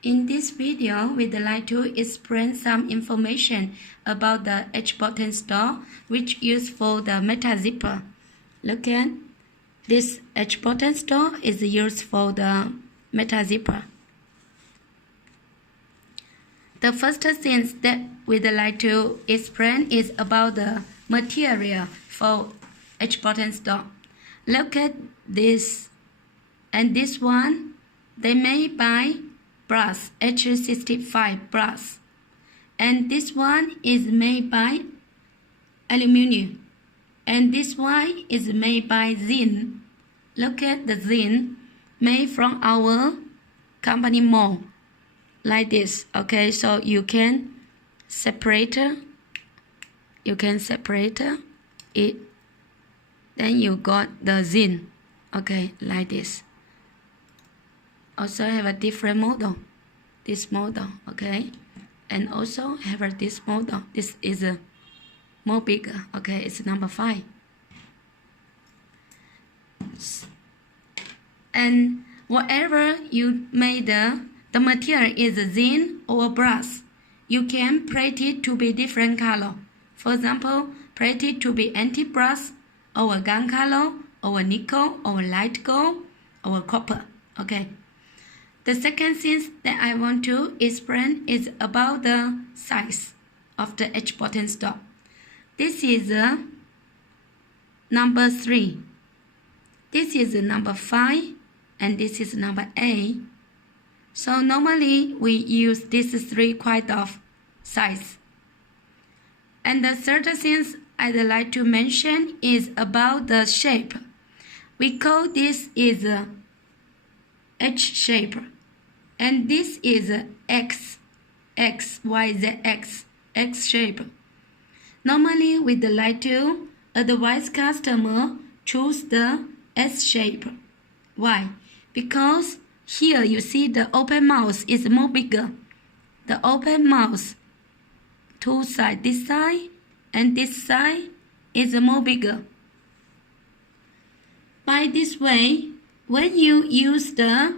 In this video, we'd like to explain some information about the H-button store, which used for the meta zipper. Look at this H-button store is used for the meta zipper. The first thing that we'd like to explain is about the material for H-button store. Look at this and this one. They made by brass, H65 brass, and this one is made by aluminum, and this one is made by zinc. Look at the zinc made from our company mold, like this. Okay, so you can separate it, then you got the zinc. Okay, like this. Also have a different model, this model, okay, and also have this model. This is a more bigger, okay, it's number 5. And whatever you made, the material is zinc or brass, you can plate it to be different color. For example, plate it to be anti-brass, or gun color, or nickel, or light gold, or copper, okay. The second thing that I want to explain is about the size of the H-button store. This is number 3. This is number 5, and this is number 8. So normally we use these 3 quite of size. And the third thing I'd like to mention is about the shape. We call this is H shape. And this is X, Y, Z, X shape. Normally, we'd like to advise customer choose the S shape. Why? Because here you see the open mouth is more bigger. The open mouth, 2 sides, this side and this side is more bigger. By this way, when you use the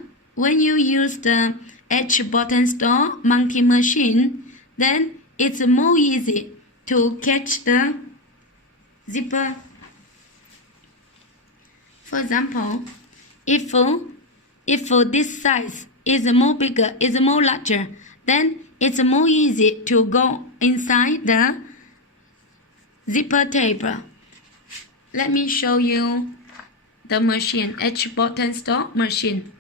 H-button store mounting machine, then it's more easy to catch the zipper. For example, if this size is more bigger, is more larger, then it's more easy to go inside the zipper tape. Let me show you the machine, H-button store machine.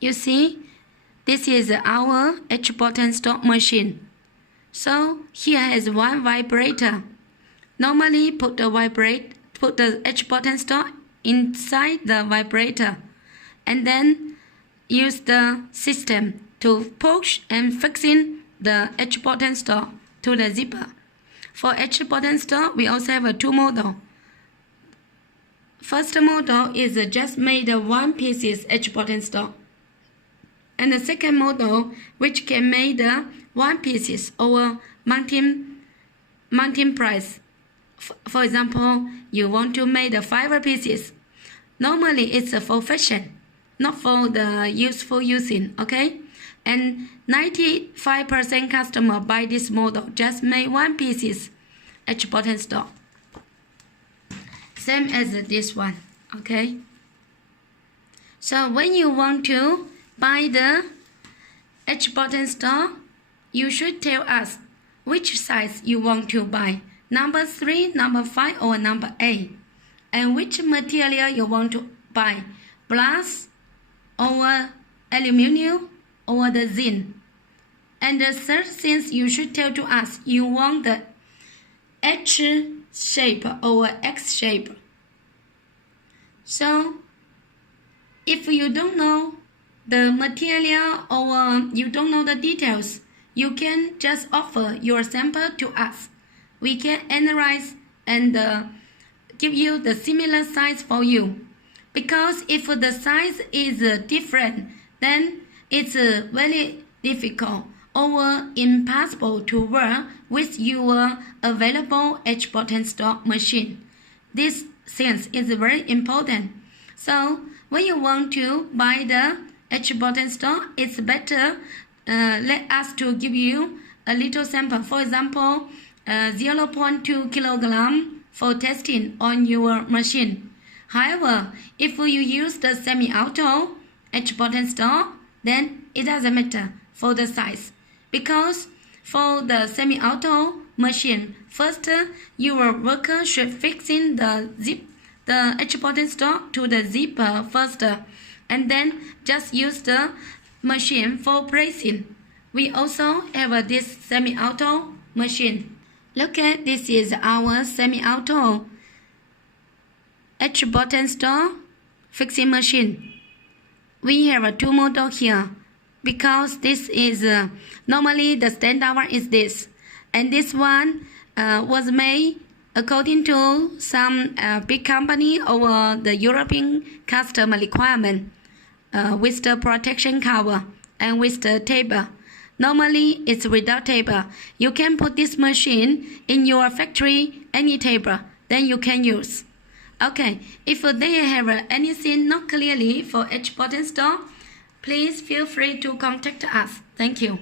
You see, this is our H-button store machine. So here is one vibrator. Normally put the H-button store inside the vibrator, and then use the system to push and fixing the H-button store to the zipper. For H-button store, we also have 2 models. First model is just made 1 piece H-button store. And the second model, which can make 1 piece or mounting price. For example, you want to make 5 pieces. Normally, it's for fashion, not for the useful using, okay? And 95% customer buy this model, just make 1 piece H-button store. Same as this one, okay? So when you want to buy the H-button store, you should tell us which size you want to buy, number 3, number 5, or number 8, and which material you want to buy, brass or aluminum or the zinc. And the third thing you should tell to us, you want the H shape or X shape. So if you don't know the material or you don't know the details, you can just offer your sample to us. We can analyze and give you the similar size for you. Because if the size is different, then it's very difficult or impossible to work with your available H-button store machine. This things is very important. So when you want to buy the edge button store, it's better let us to give you a little sample. For example, 0.2 kilogram for testing on your machine. However, if you use the semi-auto edge button store, then it doesn't matter for the size, because for the semi-auto machine, first your worker should fix in the edge button store to the zipper first, and then just use the machine for pressing. We also have this semi-auto machine. Look at this is our semi-auto edge button store fixing machine. We have two models here because this is normally the standard one is this, and this one was made according to some big company over the European customer requirement with the protection cover and with the taper. Normally it's without taper. You can put this machine in your factory any taper, then you can use. Okay, if they have anything not clearly for edge button store, please feel free to contact us. Thank you.